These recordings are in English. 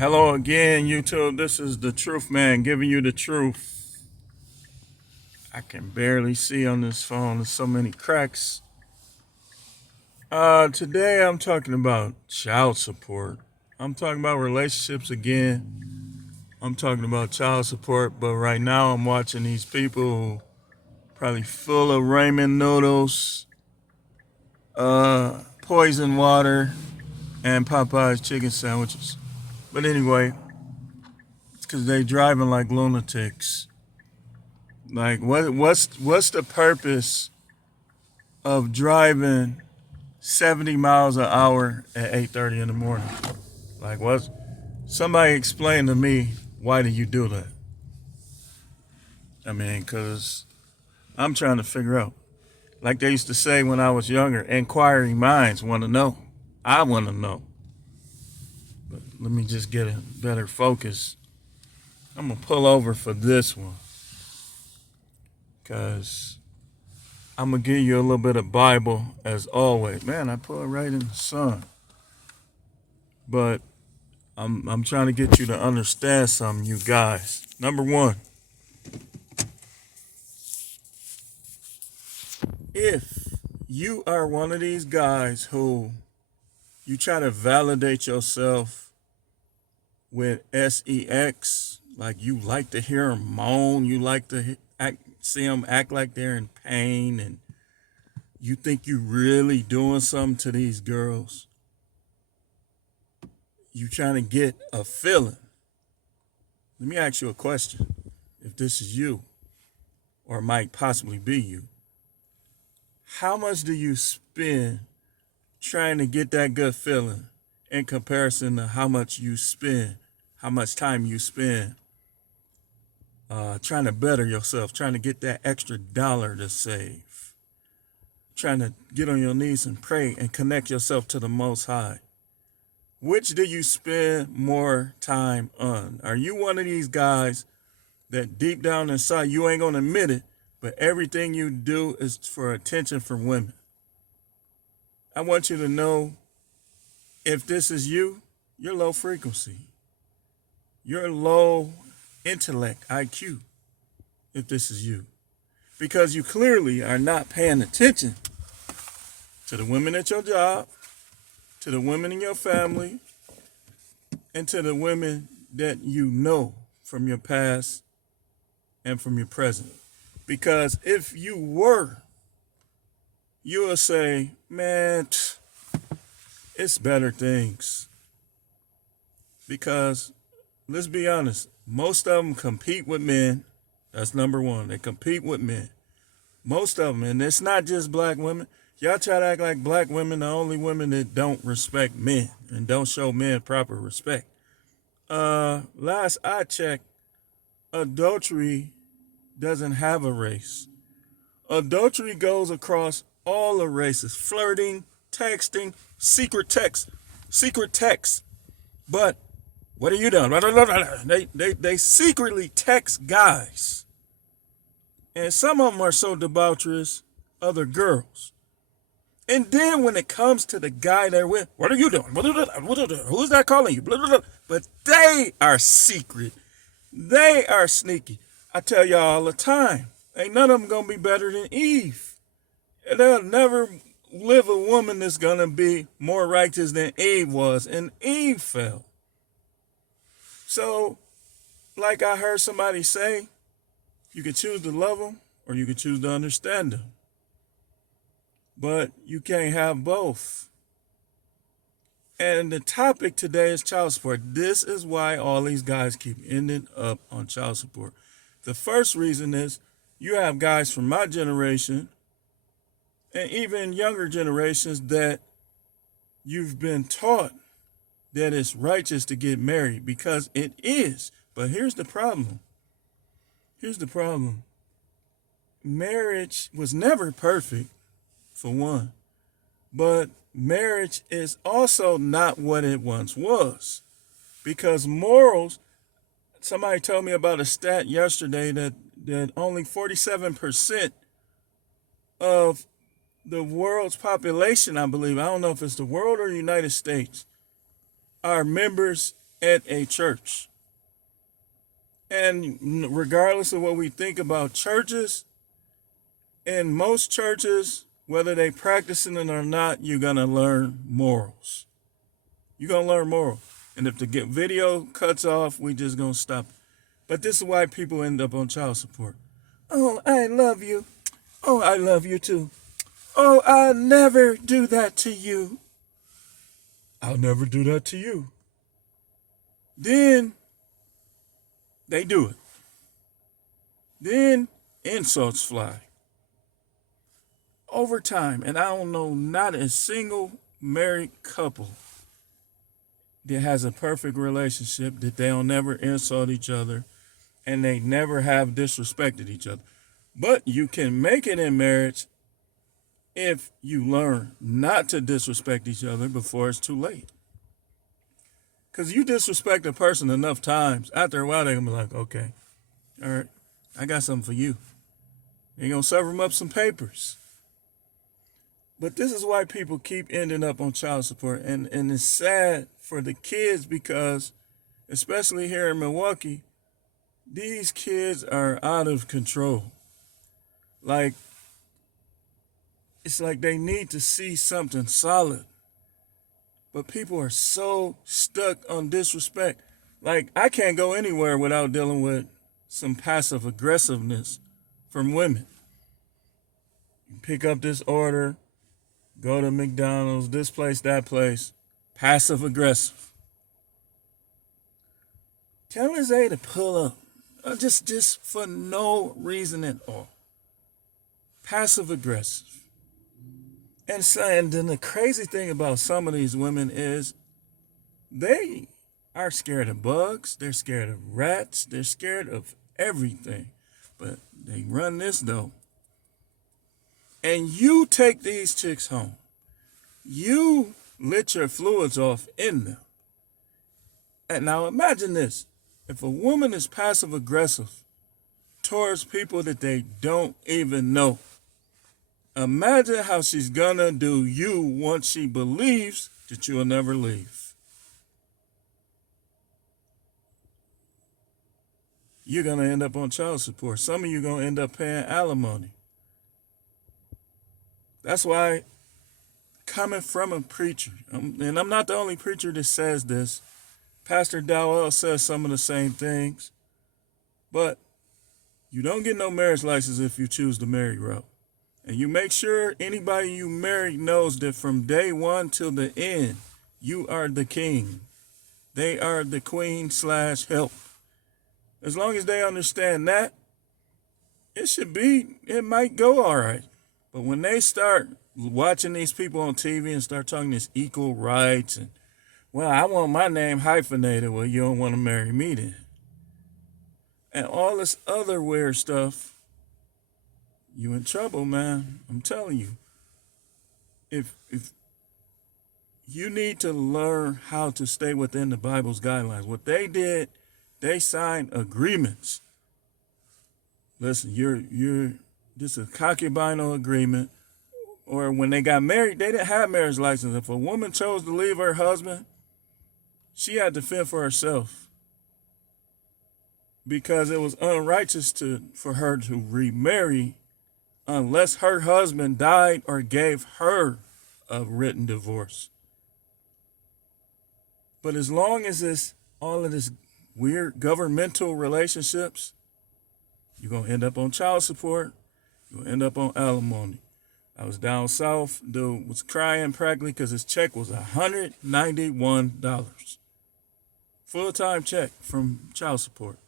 Hello again, YouTube. This is the Truth Man giving you the truth. I can barely see on this phone. There's so many cracks. Today I'm talking about child support. I'm talking about relationships again. I'm talking about child support, but right now I'm watching these people who probably full of ramen noodles, poison water, and Popeye's chicken sandwiches. But anyway, it's because they driving like lunatics. Like what's the purpose of driving 70 miles an hour at 8:30 in the morning? Like what? Somebody explain to me, why do you do that? I mean, cuz I'm trying to figure out. Like they used to say when I was younger, inquiring minds want to know. I want to know. But let me just get a better focus. I'm going to pull over for this one cuz I'm gonna give you a little bit of Bible as always. Man, I put it right in the sun. But I'm trying to get you to understand something, you guys. Number one, if you are one of these guys who you try to validate yourself with sex, like you like to hear them moan, you like to see them act like they're in pain, and you think you really doing something to these girls, you trying to get a feeling. Let me ask you a question. If this is you, or might possibly be you, how much do you spend trying to get that good feeling in comparison to how much you spend, how much time you spend trying to better yourself, trying to get that extra dollar to save, trying to get on your knees and pray and connect yourself to the Most High? Which do you spend more time on? Are you one of these guys that deep down inside, you ain't gonna admit it, but everything you do is for attention from women? I want you to know, if this is you, you're low frequency. You're low intellect, IQ, if this is you. Because you clearly are not paying attention to the women at your job, to the women in your family, and to the women that you know from your past and from your present. Because if you were, you will say, man, it's better things. Because let's be honest, most of them compete with men. That's number one. They compete with men. Most of them, and it's not just black women. Y'all try to act like black women are the only women that don't respect men and don't show men proper respect. Last I checked, adultery doesn't have a race. Adultery goes across all the races. Flirting, texting, secret text. But what are you doing? They secretly text guys. And some of them are so debaucherous, other girls. And then when it comes to the guy they're with, what are you doing? Who's that calling you? But they are secret. They are sneaky. I tell y'all all the time, ain't none of them gonna be better than Eve. They'll never live a woman that's gonna be more righteous than Eve was, and Eve fell. So, like I heard somebody say, you can choose to love them or you can choose to understand them. But you can't have both. And the topic today is child support. This is why all these guys keep ending up on child support. The first reason is you have guys from my generation and even younger generations that you've been taught that it's righteous to get married, because it is. But here's the problem. Marriage was never perfect, for one. But marriage is also not what it once was. Because morals, somebody told me about a stat yesterday that only 47% of the world's population, I believe, I don't know if it's the world or the United States, are members at a church. And regardless of what we think about churches, in most churches, whether they practicing it or not, you're going to learn morals. You're going to learn morals. And if the video cuts off, we just going to stop it. But this is why people end up on child support. Oh, I love you. Oh, I love you too. Oh, I'll never do that to you. I'll never do that to you. Then they do it. Then insults fly. Over time, and I don't know not a single married couple that has a perfect relationship, that they'll never insult each other, and they never have disrespected each other. But you can make it in marriage if you learn not to disrespect each other before it's too late. Because you disrespect a person enough times, after a while they're going to be like, okay, all right, I got something for you. You're going to serve them up some papers. But this is why people keep ending up on child support. And it's sad for the kids because, especially here in Milwaukee, these kids are out of control. Like, it's like they need to see something solid. But people are so stuck on disrespect. Like, I can't go anywhere without dealing with some passive aggressiveness from women. You pick up this order, go to McDonald's, this place, that place, passive aggressive. Tell Miss A to pull up, just for no reason at all. Passive aggressive. And then the crazy thing about some of these women is they are scared of bugs, they're scared of rats, they're scared of everything. But they run this though. And you take these chicks home. You let your fluids off in them. And now imagine this. If a woman is passive aggressive towards people that they don't even know, imagine how she's gonna do you once she believes that you'll never leave. You're gonna end up on child support. Some of you gonna end up paying alimony. That's why, coming from a preacher, and I'm not the only preacher that says this, Pastor Dowell says some of the same things, but you don't get no marriage license if you choose the married route. And you make sure anybody you marry knows that from day one till the end, you are the king. They are the queen/help. As long as they understand that, it might go all right. But when they start watching these people on TV and start talking this equal rights and, well, I want my name hyphenated, well, you don't want to marry me then. And all this other weird stuff, you in trouble, man. I'm telling you. If you need to learn how to stay within the Bible's guidelines. What they did, they signed agreements. Listen, this is a concubinal agreement. Or when they got married, they didn't have marriage license. If a woman chose to leave her husband, she had to fend for herself. Because it was unrighteous for her to remarry unless her husband died or gave her a written divorce. But as long as it's all of this weird governmental relationships, you're going to end up on child support. You're going to end up on alimony. I was down south. Dude was crying practically because his check was $191. Full-time check from child support.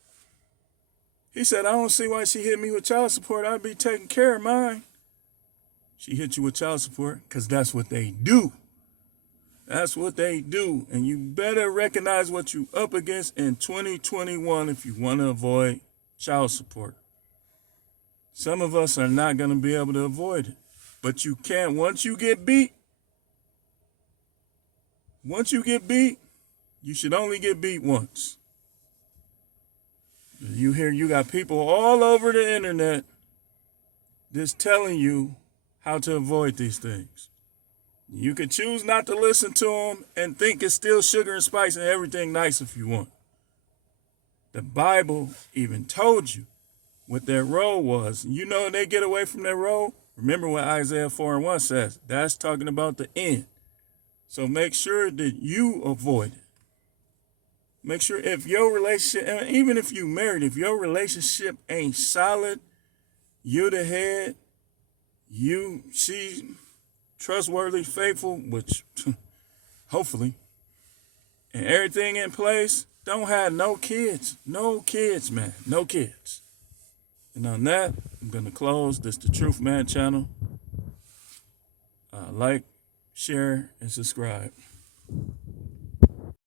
He said, I don't see why she hit me with child support. I'd be taking care of mine. She hit you with child support because that's what they do. That's what they do. And you better recognize what you're up against in 2021 if you want to avoid child support. Some of us are not going to be able to avoid it. But you can. Once you get beat, you should only get beat once. You got people all over the internet just telling you how to avoid these things. You can choose not to listen to them and think it's still sugar and spice and everything nice if you want. The Bible even told you what their role was. You know they get away from their role? Remember what Isaiah 4:1 says. That's talking about the end. So make sure that you avoid it. Make sure if your relationship, even if you married, if your relationship ain't solid, you the head, she trustworthy, faithful, which hopefully, and everything in place, don't have no kids. No kids, man. No kids. And on that, I'm going to close this The Truth Man channel. Like, share, and subscribe.